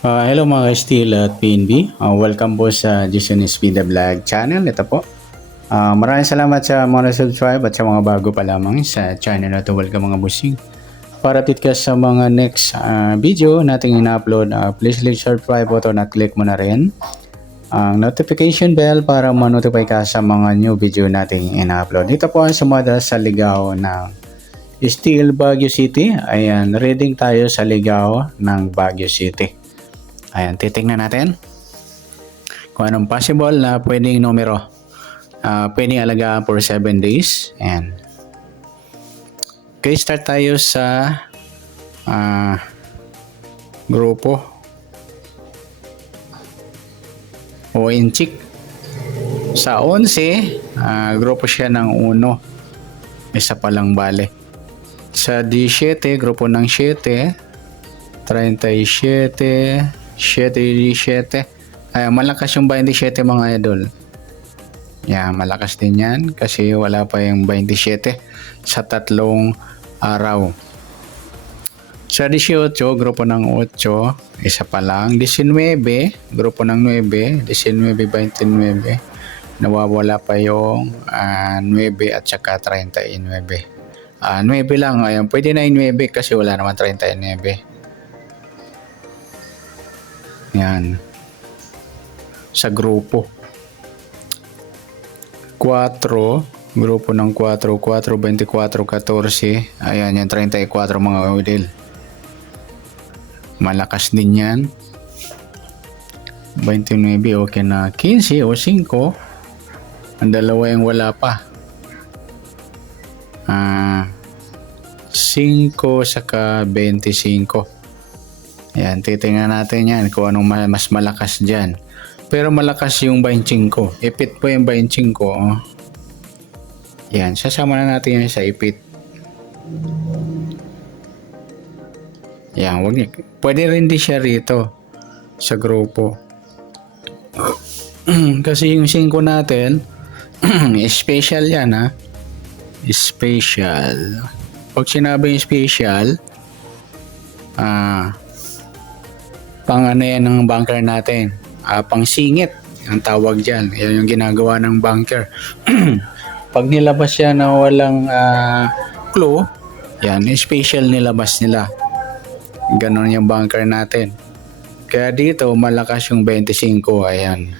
Hello mga ka-Steel at PNB. Welcome po sa Jason SB The Vlog channel. Ito po. Maraming salamat sa mga subscribe at sa mga bago pa lamang sa channel na ito. Welcome mga busing. Para ka sa mga next video nating ina-upload, please click subscribe button at click mo na rin ang notification bell para ma-notify ka sa mga new video nating ina-upload. Dito po ang sumada sa ligaw ng Steel Baguio City. Ayan, reading tayo sa ligaw ng Baguio City. Ayan, titingnan natin kung anong possible na pwedeng numero. Pwedeng alagaan for 7 days. Ayan. Okay, start tayo sa grupo o inchik. Sa 11, grupo siya ng 1. Isa pa lang bale. Sa 17, grupo ng 7. 37, 7. Ay, malakas yung 27 mga idol. Yan, malakas din yan kasi wala pa yung 27 sa 3 araw. Sa 18, grupo ng 8, isa pa lang. 19, grupo ng 9, 19, 29. Nawawala pa yung 9 at saka 39. 9 lang. Ayan, pwede na yung 9 kasi wala naman 39. Yan. Sa grupo 4, grupo ng 4, 4, 24, 14. Ayan, yan 34 mga idol. Malakas din yan. 29, okay na. 15 o 5. Ang dalawa yung wala pa. 5 saka 25. Ayan, titingnan natin yan kung anong mas malakas dyan. Pero malakas yung 25. Ipit po yung 25. Oh. Yan, sasama na natin yan sa ipit. Yan, pwede rin din siya rito sa grupo. Kasi yung 5 natin, special yan ha. Special. Pag sinabi yung special, pang ano yan ng bunker natin, pang singit ang tawag dyan. Yan yung ginagawa ng bunker. Pag nilabas yan na walang clue, yan, special nilabas nila. Ganon yung bunker natin. Kaya dito malakas yung 25. Ayan,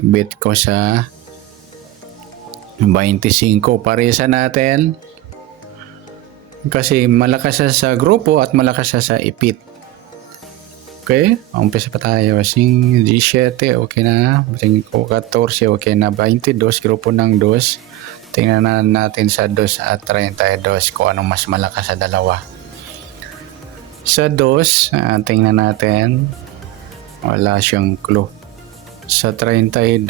bit ko sa 25. Parisa natin kasi malakas siya sa grupo at malakas siya sa ipit. Okay, umpisa pa tayo. 17, okay na. 14, okay na. 22, grupo ng 2. Tingnan na natin sa 2 at 32 kung anong mas malakas sa dalawa. Sa 2, tingnan natin. Wala siyang clue. Sa 32,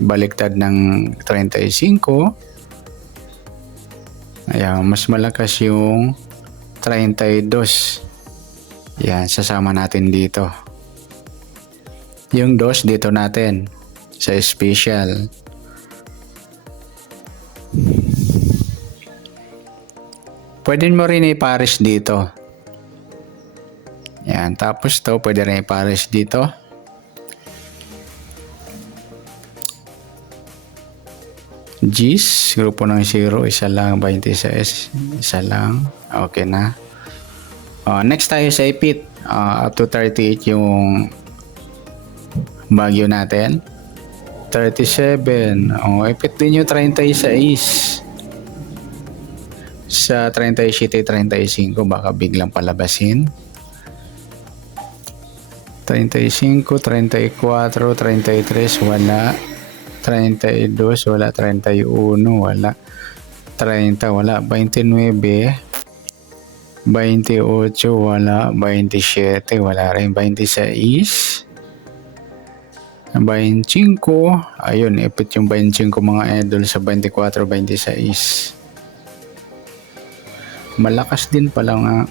baliktad ng 35. Ayan, mas malakas yung 32. Yan, sasama natin dito. Yung 2 dito natin sa special. Pwede mo rin i-pares dito. Yan, tapos to pwede rin i-pares dito. G's, grupo ng 0, isa lang. 26, isa lang. Okay na. Next tayo sa ipit. Up to 38 yung Baguio natin. 37. Ipit din yung 36. Sa 37, 35 baka biglang palabasin. 35, 34, 33 wala. 32 wala. 31 wala. 30 wala. 29 28 wala, 27 wala rin, 26, 25, ayun, ipit yung 25 mga idol sa 24, 26. Malakas din pala nga.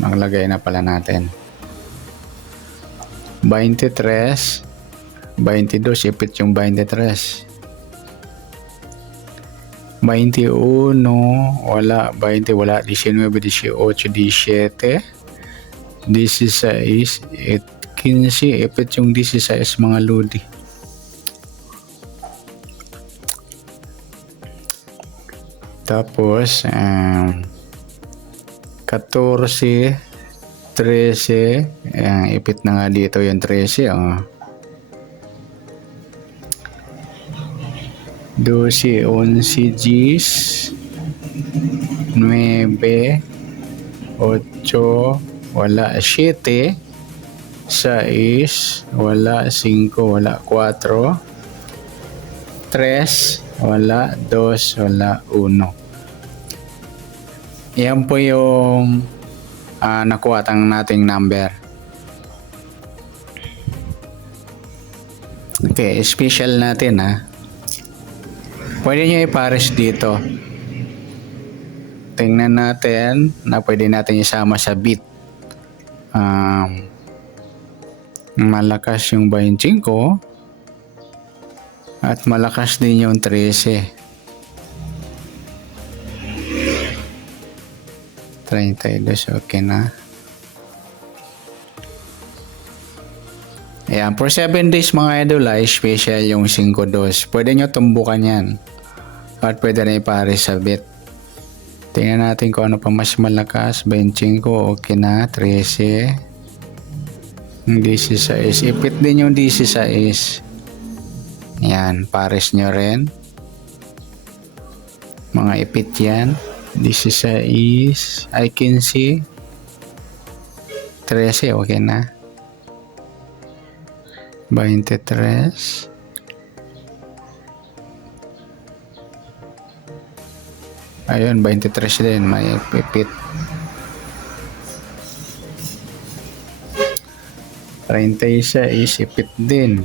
Naglagay na pala natin. 23, 22, ipit yung 23. 21, wala. 20, wala. 19, 18, 17. 16 at 15. Ipit yung 16 mga lodi. Tapos 14, 13. Ipit na nga dito yung 13. 12, 11 Gs, 9, 8, wala 7, 6, wala 5, wala 4, 3, wala 2, wala 1. Yan po yung nakuha nating number. Okay, special natin Pwede nyo ipares dito. Tingnan natin na pwede natin isama sa bit. Malakas yung 25 at malakas din yung 13. 32, okay na. Ayan, for 7 days mga idol special yung 5-2. Pwede nyo tumbukan yan. At pwede na ipares sa bit. Tingnan natin kung ano pa mas malakas. 25, okay na. 13. 16. Ipit din yung 16. Yan, pares nyo rin. Mga ipit yan. 16. I can see. 13, okay na. 23. Ayun, 23 din. May ipit. 36 ipit din.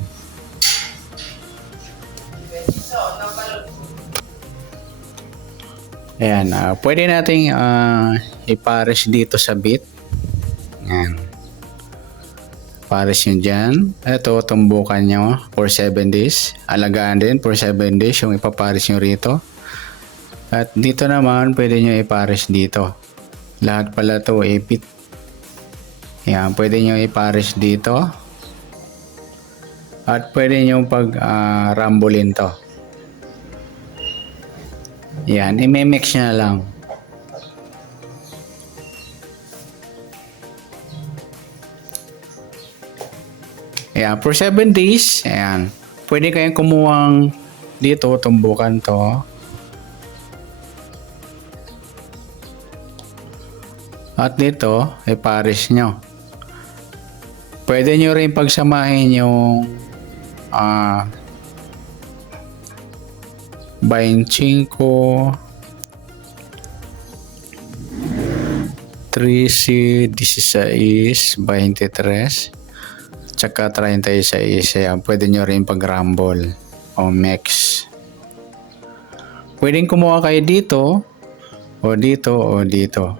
Ayan, pwede nating ipares dito sa bit. Ayan. Pares nyo dyan. Ito, tumbukan nyo for 7 days. Alagaan din for 7 days yung ipapares nyo rito. At dito naman, pwede nyo ipares dito. Lahat pala to ipit. Ayan, pwede nyo ipares dito. At pwede nyo pag-rambulin to. Ayan, i-mix nyo na lang. Ayan, for 7 days, ayan, pwede kayong kumuhang dito, tumbukan to. At dito, ipares nyo. Pwede nyo rin pagsamahin yung 25, 13, 16, 23, tsaka 36. Ayan, pwede nyo rin pag-rumble o mix. Pwedeng kumuha kayo dito o dito o dito.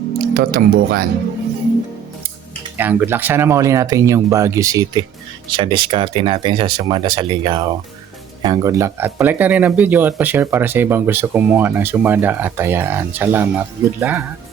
Ito, tumbukan. Yan, good luck. Sana mauli natin yung Baguio City sa diskarte natin sa sumada sa Ligao. Yan, good luck. At palike na rin ang video at pa-share para sa ibang gusto kumuha ng sumada at tayaan. Salamat. Good luck.